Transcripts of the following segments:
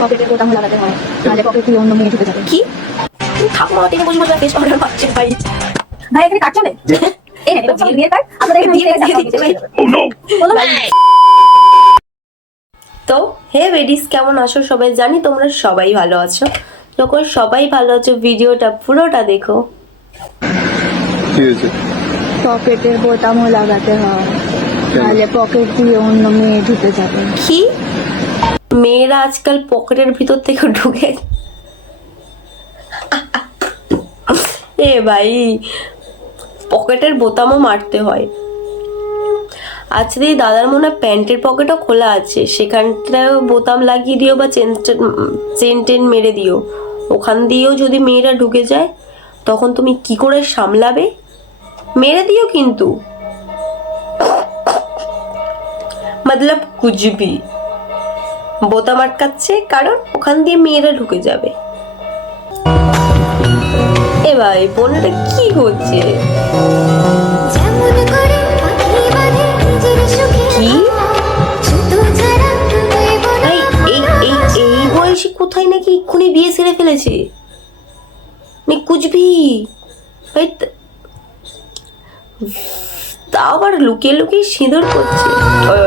পকেটে বোতাম লাগাতে হয়, নাহলে পকেট দিয়ে অন্য মেয়ে ঢুকে যাবে। কি ঠাকুমা টেনে বসে বসে ফেস পাউডার মারছে ভাই। ভাই এখানে কাট চলে? এই না, এটা হচ্ছে বিয়ের কার্ড। আপনাদের এখানে বিয়ের কার্ড দিতে ভাই। বলো ভাই। তো হে বেডিস, কেমন আছো সবাই? জানি তোমরা সবাই ভালো আছো। যখন সবাই ভালো আছো, ভিডিওটা পুরোটা দেখো। পকেটের বোতামও লাগাতে হয়, নাহলে পকেট দিয়ে অন্য মেয়ে ঢুকে যাবে। কি মেয়েরা আজকাল পকেটের ভিতর থেকে ঢুকে? এ ভাই, পকেটের বোতামও মারতে হয়? আচ্ছা দিদি, দাদার মনে হয় প্যান্টের পকেটও খোলা আছে, সেখানটাও বোতাম লাগিয়ে দিও বা চেন টেন মেরে দিও। ওখান দিয়েও যদি মেয়েরা ঢুকে যায়, তখন তুমি কি করে সামলাবে? মেরে দিও কিন্তু, মতলব কুচবি বোতাম আটকাচ্ছে, কারণ ওখান দিয়ে মেয়েরা ঢুকে যাবে। এ ভাই, বোনেরা কি করছে? কি এই বয়সে কোথায় নাকি এক্ষুনি বিয়ে সেরে ফেলেছে? কুচবি ভাই, তা আবার লুকিয়ে লুকিয়ে সিঁদুর করছে।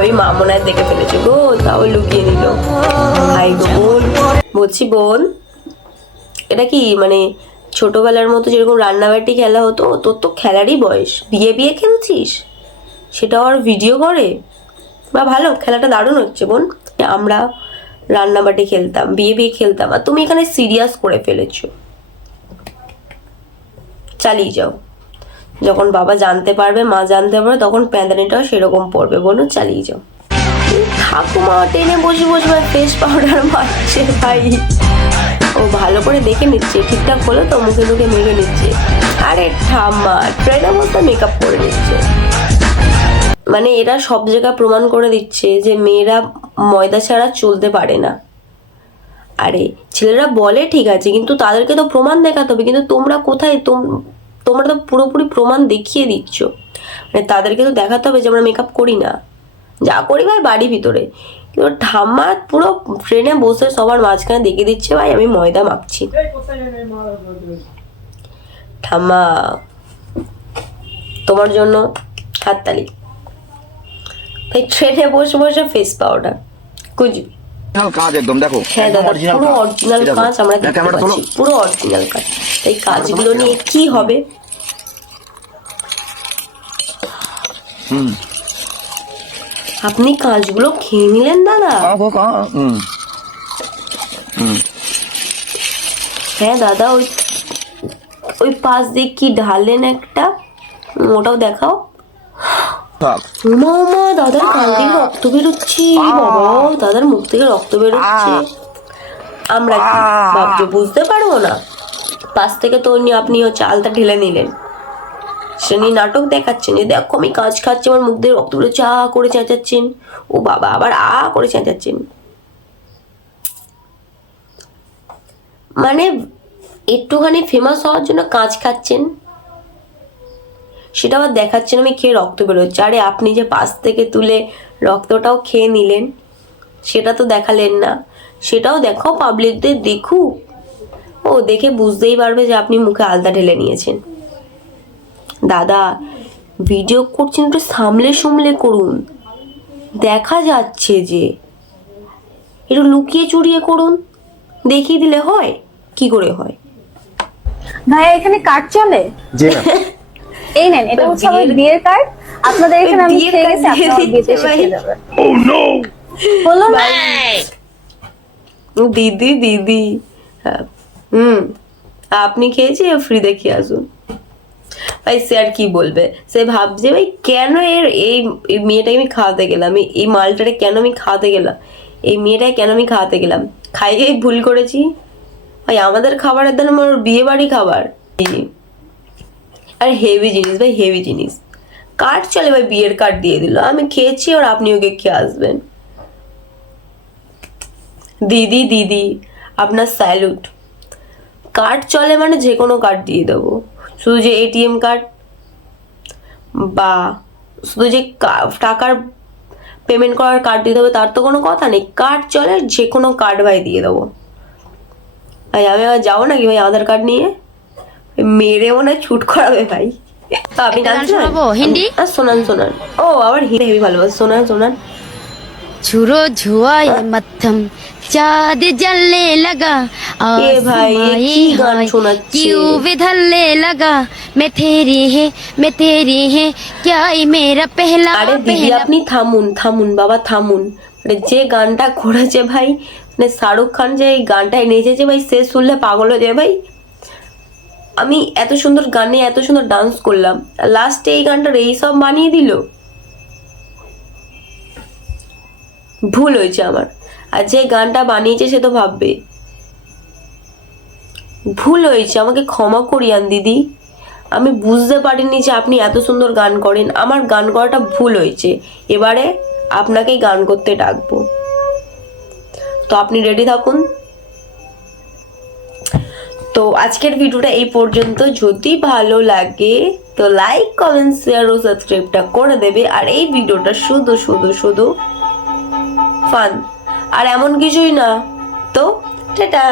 ওই মা মনে হয় দেখে ফেলেছে গো, তাও লুকিয়ে দিল। হাই গো বোন, বলছি বোন, এটা কি মানে ছোটবেলার মতো যেরকম রান্নাবাটি খেলা হতো, তোর তো খেলারই বয়স, বিয়ে বিয়ে খেলছিস? সেটাও আর ভিডিও করে? বা ভালো, খেলাটা দারুণ হচ্ছে বোন। আমরা রান্নাবাটি খেলতাম, বিয়ে বিয়ে খেলতাম, আর তুমি এখানে সিরিয়াস করে ফেলেছো। চালিয়ে যাও, যখন বাবা জানতে পারবে, মা জানতে পারবে, তখন প্যাঁদানিটাও সেরকম পড়বে। বলো, চালিয়ে যাও। ঠাকুমা টেনে বসে বসে ভাই ফেস পাউডার মারছে ভাই। ও ভালো করে দেখে নিচ্ছে ঠিকঠাক হলো তো, মুখে মুখে মেখে নিচ্ছে। আরে ঠাম্মা ট্রেনের মধ্যে মেকআপ করে নিচ্ছে। মানে এরা সব জায়গায় প্রমাণ করে দিচ্ছে যে মেয়েরা ময়দা ছাড়া চলতে পারে না। আরে ছেলেরা বলে ঠিক আছে, কিন্তু তাদেরকে তো প্রমাণ দেখাতে হবে। কিন্তু তোমরা কোথায়? তোমরা তো পুরোপুরি প্রমাণ দেখিয়ে দিচ্ছ। মানে তাদেরকে তো দেখাতে হবে যে আমরা মেকআপ করি না, যা করি ভাই বাড়ির ভিতরে। কিন্তু ঠাম্মা পুরো ট্রেনে বসে সবার মাঝখানে দেখিয়ে দিচ্ছে ভাই আমি ময়দা মাখছি। ঠাম্মা, তোমার জন্য হাততালি। তাই ট্রেনে বসে বসে ফেস পাউডার কুচবি। কাজ একদম দেখো। হ্যাঁ দাদা, পুরো অরিজিনাল কাজ আমরা দেখতে পাচ্ছি, পুরো অরিজিনাল কাজ। এই কাজগুলো নিয়ে কি হবে? আপনি কাজগুলো খেয়ে নিলেন দাদা? হ্যাঁ দাদা, ওই পাশ দিয়ে কি ঢালেন একটা, ওটাও দেখাও। উমা উমা, দাদার কান থেকে রক্ত বেরোচ্ছে। বাবা, দাদার মুখ থেকে রক্ত বেরোচ্ছে। আমরা কি ভাবছো বুঝতে পারবো না? পাশ থেকে তো আপনি হচ্ছে আলতা ঢেলে নিলেন, সে নিয়ে নাটক দেখাচ্ছেন যে দেখো আমি কাজ খাচ্ছি, আমার মুখ দিয়ে রক্ত বেরোচ্ছে, আ করে চেঁচাচ্ছেন। ও বাবা, আবার আ করে চেঁচাচ্ছেন। মানে একটুখানি ফেমাস হওয়ার জন্য কাজ খাচ্ছেন, সেটা আবার দেখাচ্ছেন আমি খেয়ে রক্ত বেরোচ্ছে। আরে আপনি যে পাশ থেকে তুলে রক্তটাও খেয়ে নিলেন, সেটা তো দেখালেন না। সেটাও দেখাও, পাবলিকদের দেখুক, ও দেখে বুঝতেই পারবে যে আপনি মুখে আলতা ঢেলে নিয়েছেন। দাদা ভিডিও করছেন, একটু সামলে সামলে করুন, দেখা যাচ্ছে যে। একটু লুকিয়ে চুরিয়ে করুন, দেখিয়ে দিলে হয়? কি করে হয়? ভাইয়া এখানে কার্ড চলে? এই নেন, এটা হচ্ছে আমার বিয়ের কার্ড। আপনাদের এখানে আমি খেয়ে গেছি, আপনারা বিয়েতে এসে খেয়ে যাবেন। বলো না দিদি দিদি, আপনি খেয়েছি, ফ্রি দেখে আসুন ভাই। সে আর কি বলবে? সে ভাবছে ভাই কেন এই মেয়েটাকে আমি খাওয়াতে গেলাম, এই মালটারে কেন আমি খাওয়াতে গেলাম, এই মেয়েটাকে কেন আমি খাওয়াতে গেলাম? খাইয়েই ভুল করেছি ভাই। আমাদের খাবারের দাম আমার বিয়ে বাড়ি খাবার। আর হেভি জিনিস ভাই, হেভি জিনিস। কার্ড চলে ভাই, বিয়ের কার্ড দিয়ে দিল, আমি খেয়েছি আর আপনি ওকে খেয়ে আসবেন। দিদি দিদি, আপনার স্যালুট। কার্ড চলে মানে যে কোনো কার্ড দিয়ে দেবো, শুধু যে এটিএম কার্ড বা শুধু যে টাকার পেমেন্ট করার কার্ড দিয়ে দেবো তার তো কোনো কথা নেই, কার্ড চলে, যে কোনো কার্ড ভাই দিয়ে দেবো। ভাই আমি আবার যাবো নাকি ভাই আধার কার্ড নিয়ে? মেরে মনে হয় ছুট করাবে ভাই। তো আপনি গান শোনান হিন্দি? শোনান শোনান। ও আবার হিন্দি হেবি ভালোবাসে, শোনান শোনান। छुरो छुआ ये मत्थम चाँद जलने लगा ए भाई, ये की गान शोनाচ্ছে? क्यों विधलने लगा मैं तेरी है क्या ये मेरा पहला আরে দিদি আপনি থামুন থামুন বাবা থামুন। মানে যে গানটা করেছে ভাই, মানে শাহরুখ খান যে এই গানটায় নেচেছে ভাই, সে শুনলে পাগল হয়ে যায় ভাই। আমি এত সুন্দর গানে এত সুন্দর ডান্স করলাম, লাস্টে এই গানটার এই সব বানিয়ে দিল। ভুল হয়েছে আমার, আর যে গানটা বানিয়েছে সে তো ভাববে। ভুল হয়েছে, আমাকে ক্ষমা করিয়ান দিদি। আমি বুঝতে পারিনি যে আপনি এত সুন্দর গান করেন, আমার গান করাটা ভুল হয়েছে। এবারে আপনাকেই গান করতে ডাকবো, তো আপনি রেডি থাকুন। তো আজকের ভিডিওটা এই পর্যন্ত। যদি ভালো লাগে তো লাইক কমেন্ট শেয়ার ও সাবস্ক্রাইবটা করে দেবে। আর এই ভিডিওটা শুধু শুধু শুধু ফান, আর এমন কিছুই না। তো টাটা।